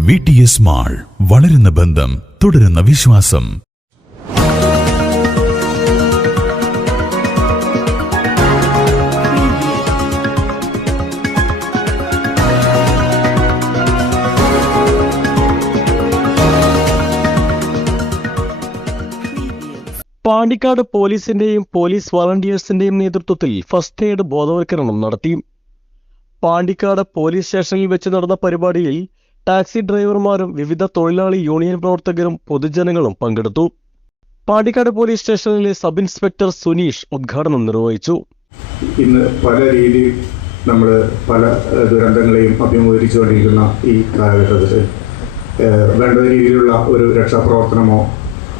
V T S mall വളരുന്ന ബന്ധം തുടരുന്ന വിശ്വാസം. പാണ്ടിക്കാട് പോലീസിന്റെയും പോലീസ് വളണ്ടിയേഴ്സിന്റെയും നേതൃത്വത്തിൽ ഫസ്റ്റ് എയ്ഡ് ബോധവൽക്കരണം നടത്തി. പാണ്ടിക്കാട് പോലീസ് സ്റ്റേഷനിൽ വെച്ച് നടന്ന പരിപാടിയിൽ ടാക്സി ഡ്രൈവർമാരും വിവിധ തൊഴിലാളി യൂണിയൻ പ്രവർത്തകരും പൊതുജനങ്ങളും പങ്കെടുത്തു. പാണ്ടിക്കാട് പോലീസ് സ്റ്റേഷനിലെ സബ് ഇൻസ്പെക്ടർ സുനീഷ് ഉദ്ഘാടനം നിർവഹിച്ചു. ഇന്ന് പല രീതിയിൽ നമ്മൾ പല ദുരന്തങ്ങളെയും അഭിമുഖീകരിച്ചുകൊണ്ടിരിക്കുന്ന ഈ കാലഘട്ടത്തിൽ വേണ്ട രീതിയിലുള്ള ഒരു രക്ഷാപ്രവർത്തനമോ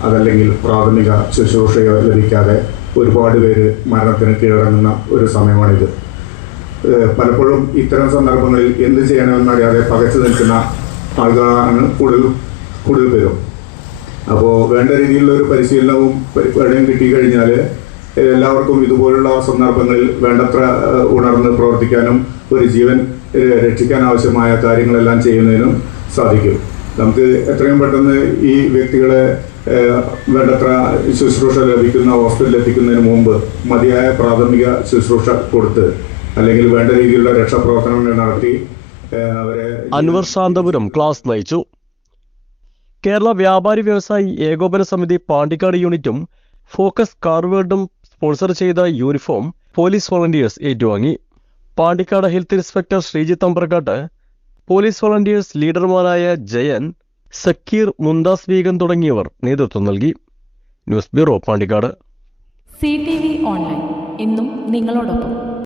അതല്ലെങ്കിൽ പ്രാഥമിക ശുശ്രൂഷയോ ലഭിക്കാതെ ഒരുപാട് പേര് മരണത്തിന് കീഴടങ്ങുന്ന ഒരു സമയമാണിത്. പലപ്പോഴും ഇത്തരം സന്ദർഭങ്ങളിൽ എന്ത് ചെയ്യണമെന്നറിയാതെ പകച്ചു നിൽക്കുന്ന ആളുകളാണ് കൂടുതൽ കൂടുതൽ പേരും. അപ്പോൾ വേണ്ട രീതിയിലുള്ള ഒരു പരിശീലനവും പരിപാടിയും കിട്ടിക്കഴിഞ്ഞാൽ എല്ലാവർക്കും ഇതുപോലുള്ള സന്ദർഭങ്ങളിൽ വേണ്ടത്ര ഉണർന്ന് പ്രവർത്തിക്കാനും ഒരു ജീവൻ രക്ഷിക്കാൻ ആവശ്യമായ കാര്യങ്ങളെല്ലാം ചെയ്യുന്നതിനും സാധിക്കും. നമുക്ക് എത്രയും പെട്ടെന്ന് ഈ വ്യക്തികളെ വേണ്ടത്ര ശുശ്രൂഷ ലഭിക്കുന്ന ഹോസ്പിറ്റലിൽ എത്തിക്കുന്നതിന് മുമ്പ് മതിയായ പ്രാഥമിക ശുശ്രൂഷ കൊടുത്ത് അല്ലെങ്കിൽ വേണ്ട രീതിയിലുള്ള രക്ഷാപ്രവർത്തനങ്ങൾ നടത്തി അവരെ അൻവർ ശാന്തപുരം ക്ലാസ് നയിച്ചു. കേരള വ്യാപാരി വ്യവസായി ഏകോപന സമിതി പാണ്ടിക്കാട് യൂണിറ്റും ഫോക്കസ് കാർവേർഡും സ്പോൺസർ ചെയ്ത യൂണിഫോം പോലീസ് വോളണ്ടിയേഴ്സ് ഏറ്റുവാങ്ങി. Pandikkad health inspector Sreejith Ambrakkat police volunteers ലീഡർമാരായ Jayan Zakir Mumtaz Begum തുടങ്ങിയവർ നേതൃത്വം നൽകി. News bureau Pandikkad. C T V online. ഇന്നും നിങ്ങളോടൊപ്പം.